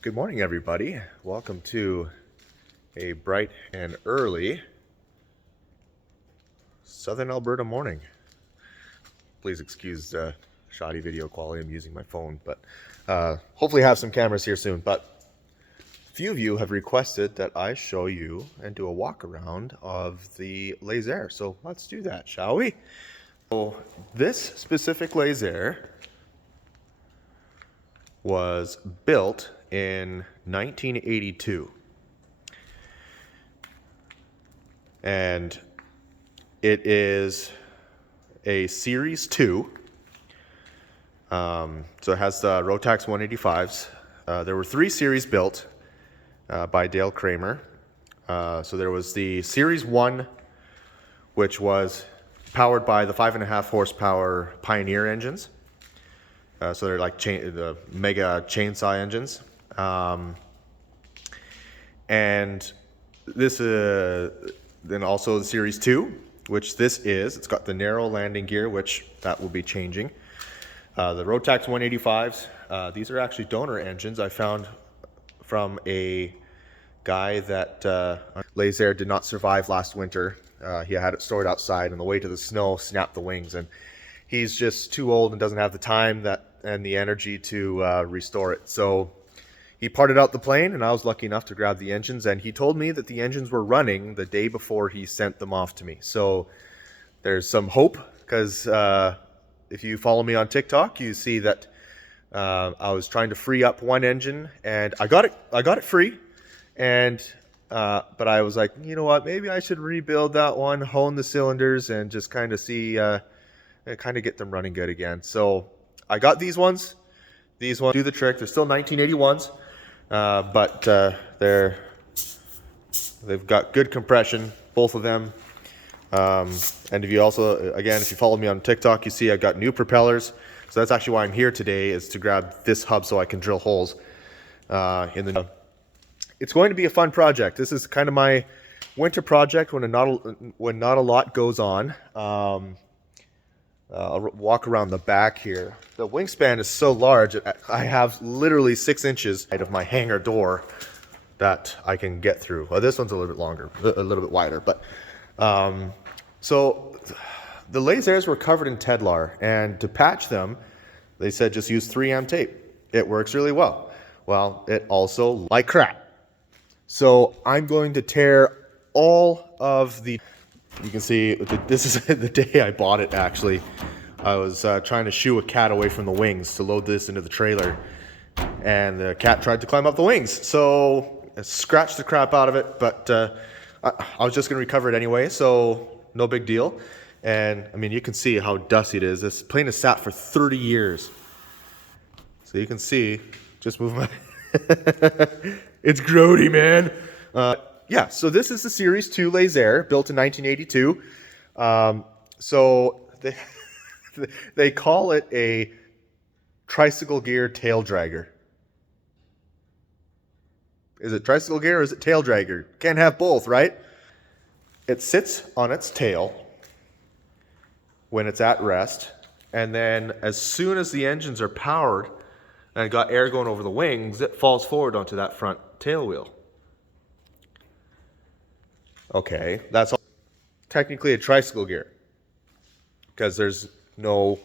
Good morning, everybody. Welcome to a bright and early Southern Alberta morning. Please excuse shoddy video quality. I'm using my phone, but hopefully have some cameras here soon. But a few of you have requested that I show you and do a walk around of the Lazair. So let's do that, shall we? So this specific Lazair was built in 1982. And it is a Series 2. So it has the Rotax 185s. There were 3 series built by Dale Kramer. So there was the Series 1, which was powered by the 5.5 horsepower Pioneer engines. So they're like the mega chainsaw engines. And this then also the Series 2, which this is. It's got the narrow landing gear, which that will be changing. The Rotax 185s, these are actually donor engines I found from a guy that Lazair did not survive last winter. He had it stored outside, and the weight of the snow snapped the wings, and he's just too old and doesn't have the time and the energy to restore it. So he parted out the plane, and I was lucky enough to grab the engines, and he told me that the engines were running the day before he sent them off to me. So there's some hope, because if you follow me on TikTok, you see that I was trying to free up one engine, and I got it free, and but I was like, you know what, maybe I should rebuild that one, hone the cylinders, and just kind of see, kind of get them running good again. So I got these ones. These ones do the trick. They're still 1981s, but they've got good compression, both of them. And if you also, again, if you follow me on TikTok, you see I've got new propellers. So that's actually why I'm here today, is to grab this hub so I can drill holes in the. It's going to be a fun project. This is kind of my winter project when not a lot goes on. I'll walk around the back here. The wingspan is so large, I have literally 6 inches out of my hangar door that I can get through. Well, this one's a little bit longer, a little bit wider, but so the Lazairs were covered in Tedlar, and to patch them, they said just use 3M tape. It works really well. Well, it also like crap. So I'm going to tear all of the. You can see this is the day I bought it. Actually, I was trying to shoo a cat away from the wings to load this into the trailer, and the cat tried to climb up the wings. So I scratched the crap out of it, but I was just going to recover it anyway, so no big deal. And I mean, you can see how dusty it is. This plane has sat for 30 years. So you can see, just move my. It's grody, man. Yeah, so this is the Series 2 Lazair, built in 1982. So they call it a tricycle gear tail dragger. Is it tricycle gear or is it tail dragger? Can't have both, right? It sits on its tail when it's at rest, and then as soon as the engines are powered and got air going over the wings, it falls forward onto that front tail wheel. Okay, that's technically a tricycle gear, because there's no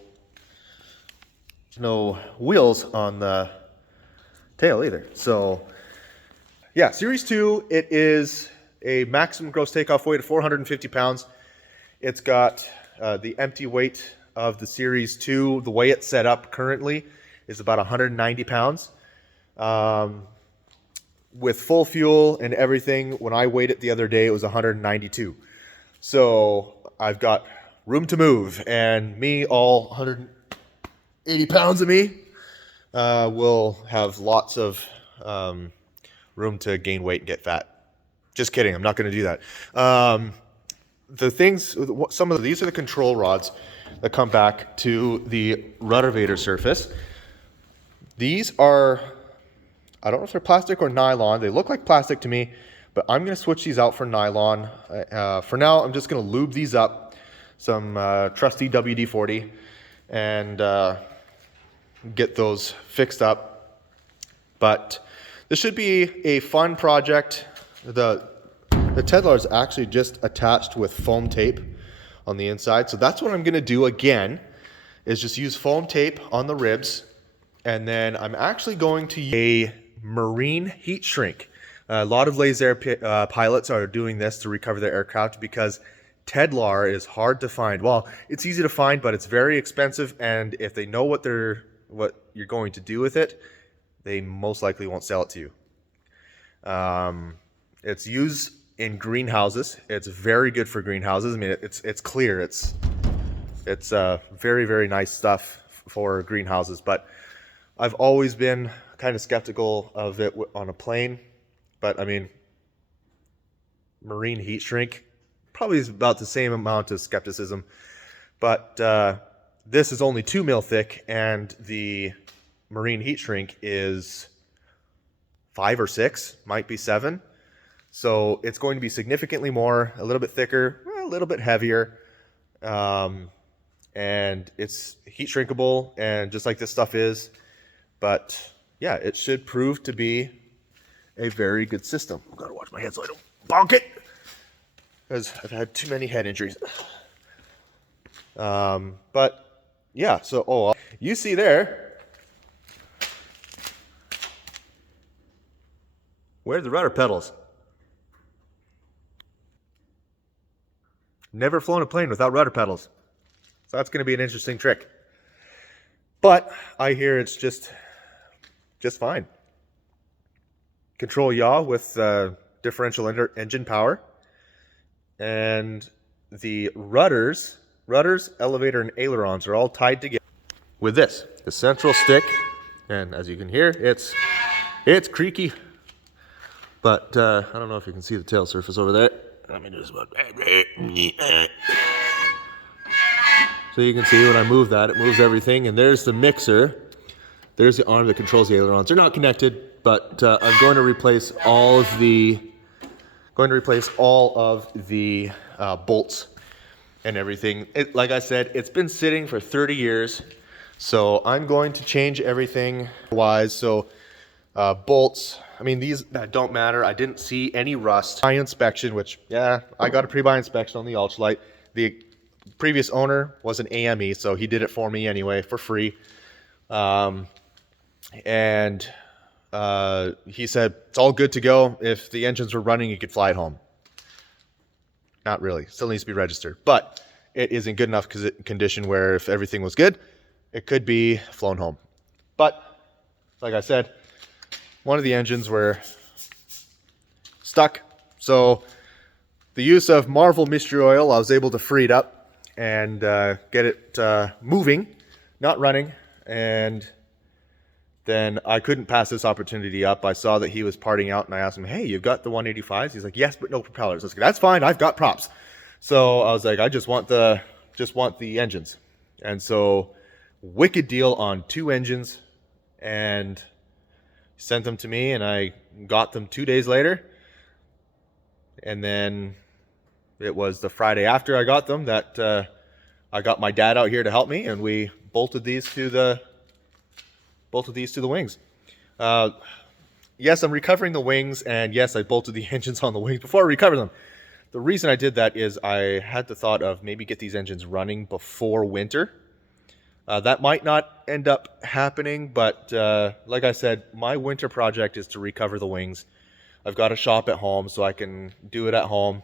wheels on the tail either. So yeah, Series 2, it is a maximum gross takeoff weight of 450 pounds. It's got the empty weight of the Series 2, the way it's set up currently, is about 190 pounds. With full fuel and everything, when I weighed it the other day, it was 192. So I've got room to move, and me, all 180 pounds of me, will have lots of room to gain weight and get fat. Just kidding, I'm not going to do that. These are the control rods that come back to the ruddervator surface. These are, I don't know if they're plastic or nylon. They look like plastic to me, but I'm going to switch these out for nylon. For now, I'm just going to lube these up, some trusty WD-40, and get those fixed up. But This should be a fun project. The Tedlar is actually just attached with foam tape on the inside. So that's what I'm going to do again, is just use foam tape on the ribs. And then I'm actually going to use a marine heat shrink. A lot of Lazair pilots are doing this to recover their aircraft because Tedlar is hard to find. Well, it's easy to find, but it's very expensive. And if they know what you're going to do with it, they most likely won't sell it to you. It's used in greenhouses. It's very good for greenhouses. I mean, it's clear. It's very, very nice stuff for greenhouses. But I've always been kind of skeptical of it on a plane. But I mean, marine heat shrink probably is about the same amount of skepticism. But this is only 2 mil thick, and the marine heat shrink is 5 or 6, might be 7. So it's going to be significantly more, a little bit thicker, a little bit heavier. And it's heat shrinkable, and just like this stuff is. But yeah, it should prove to be a very good system. I've got to watch my head so I don't bonk it, because I've had too many head injuries. But yeah, so you see there, where are the rudder pedals? Never flown a plane without rudder pedals. So that's going to be an interesting trick. But I hear it's just fine. Control yaw with differential engine power. And the rudders, elevator, and ailerons are all tied together with this, the central stick. And as you can hear, it's creaky. But I don't know if you can see the tail surface over there. Let me do this one. So you can see when I move that, it moves everything. And there's the mixer. There's the arm that controls the ailerons. They're not connected, but I'm going to replace all of the bolts and everything. Like I said, it's been sitting for 30 years. So I'm going to change everything So bolts, I mean, these don't matter. I didn't see any rust. Buy inspection, which, yeah, I got a pre-buy inspection on the Ultralight. The previous owner was an AME, so he did it for me anyway, for free. And he said, it's all good to go. If the engines were running, you could fly it home. Not really. Still needs to be registered. But it isn't good enough condition where if everything was good, it could be flown home. But, like I said, one of the engines were stuck. So the use of Marvel Mystery Oil, I was able to free it up and get it moving, not running. And then I couldn't pass this opportunity up. I saw that he was parting out, and I asked him, hey, you've got the 185s? He's like, yes, but no propellers. I was like, that's fine, I've got props. So I was like, I just want the engines. And so wicked deal on 2 engines, and sent them to me, and I got them 2 days later. And then it was the Friday after I got them that I got my dad out here to help me, and we bolted these to the wings. Yes, I'm recovering the wings, and yes, I bolted the engines on the wings before I recovered them. The reason I did that is I had the thought of maybe get these engines running before winter. That might not end up happening, but like I said, my winter project is to recover the wings. I've got a shop at home, so I can do it at home.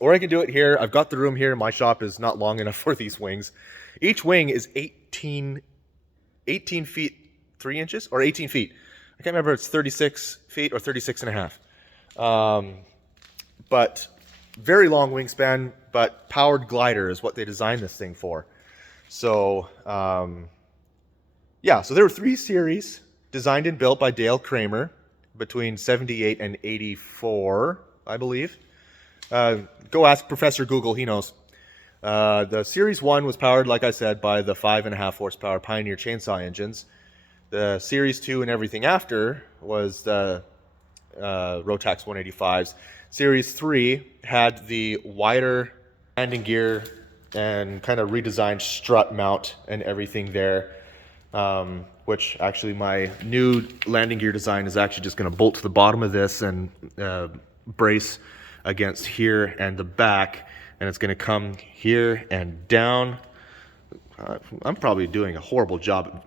Or I can do it here. I've got the room here. My shop is not long enough for these wings. Each wing is 18 feet 3 inches, or 18 feet. I can't remember if it's 36 feet or 36 and a half. But very long wingspan, but powered glider is what they designed this thing for. So, yeah, so there were 3 series designed and built by Dale Kramer between 78 and 84, I believe. Go ask Professor Google, he knows. The Series 1 was powered, like I said, by the 5.5 horsepower Pioneer chainsaw engines. The Series 2 and everything after was the Rotax 185s. Series 3 had the wider landing gear and kind of redesigned strut mount and everything there. which actually my new landing gear design is actually just going to bolt to the bottom of this and brace against here and the back, and it's going to come here and down. I'm probably doing a horrible job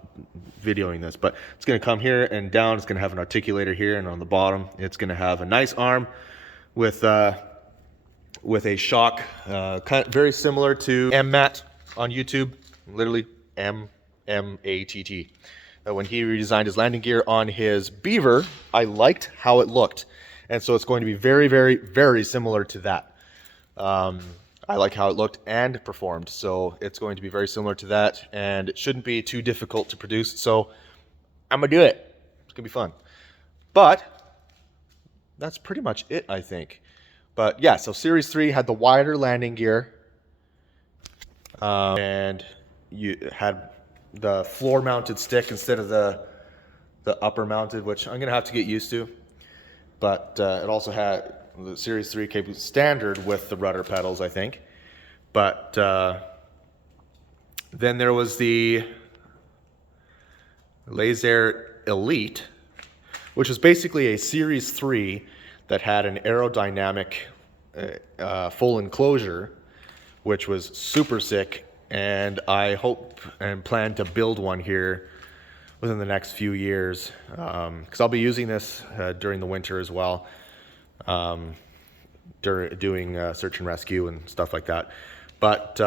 videoing this, but it's going to come here and down. It's going to have an articulator here, and on the bottom it's going to have a nice arm with a shock, very similar to M-Matt on YouTube, literally M-M-A-T-T. When he redesigned his landing gear on his Beaver, I liked how it looked, and so it's going to be very, very, very similar to that. I like how it looked and performed, so it's going to be very similar to that, and it shouldn't be too difficult to produce, so I'm gonna do it. It's gonna be fun. But that's pretty much it, I think. But yeah, so Series 3 had the wider landing gear, and you had the floor-mounted stick instead of the upper-mounted, which I'm gonna have to get used to. But it also had the Series 3 came standard with the rudder pedals, I think. But then there was the Lazair Elite, which was basically a Series 3 that had an aerodynamic full enclosure, which was super sick. And I hope and plan to build one here within the next few years, because I'll be using this during the winter as well, doing search and rescue and stuff like that. But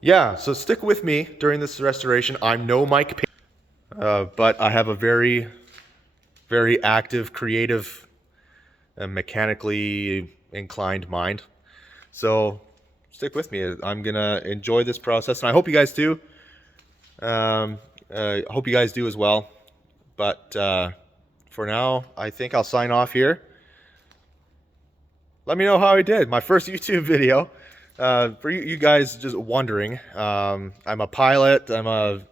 yeah, so stick with me during this restoration. I'm no Mike Payne, but I have a very, very active, creative, and mechanically inclined mind. So stick with me. I'm gonna enjoy this process, and I hope you guys do. Hope you guys do as well. But for now, I think I'll sign off here. Let me know how I did. My first YouTube video. For you guys just wondering, I'm a pilot, I'm a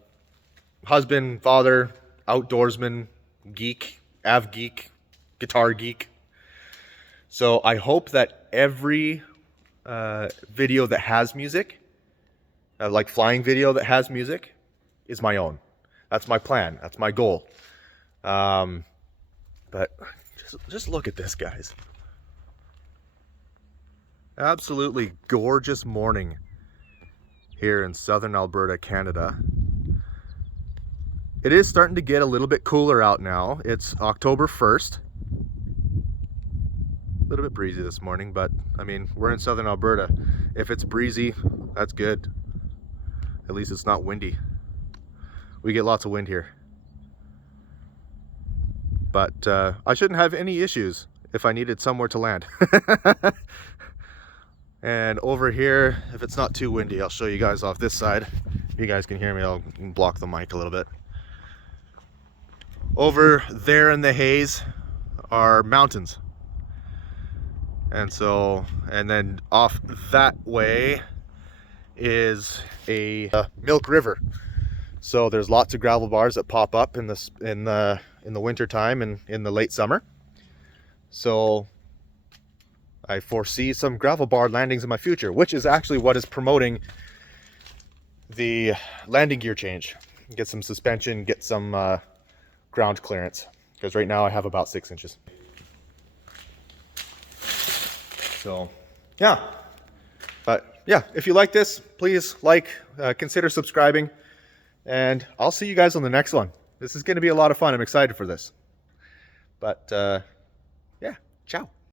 husband, father, outdoorsman, geek, av geek, guitar geek. So I hope that every video that has music, like flying video that has music, is my own. That's my plan. That's my goal. But just look at this, guys. Absolutely gorgeous morning here in southern Alberta, Canada. It is starting to get a little bit cooler out now. It's October 1st. A little bit breezy this morning, but I mean, we're in southern Alberta. If it's breezy, that's good. At least it's not windy. We get lots of wind here. But I shouldn't have any issues if I needed somewhere to land. And over here, if it's not too windy, I'll show you guys off this side. If you guys can hear me, I'll block the mic a little bit. Over there in the haze are mountains. And then off that way is a Milk River. So there's lots of gravel bars that pop up in the winter time and in the late summer. So I foresee some gravel bar landings in my future, which is actually what is promoting the landing gear change. Get some suspension, get some ground clearance, because right now I have about 6 inches. So yeah, but yeah, if you like this, please consider subscribing, and I'll see you guys on the next one. This is going to be a lot of fun. I'm excited for this. But yeah, ciao.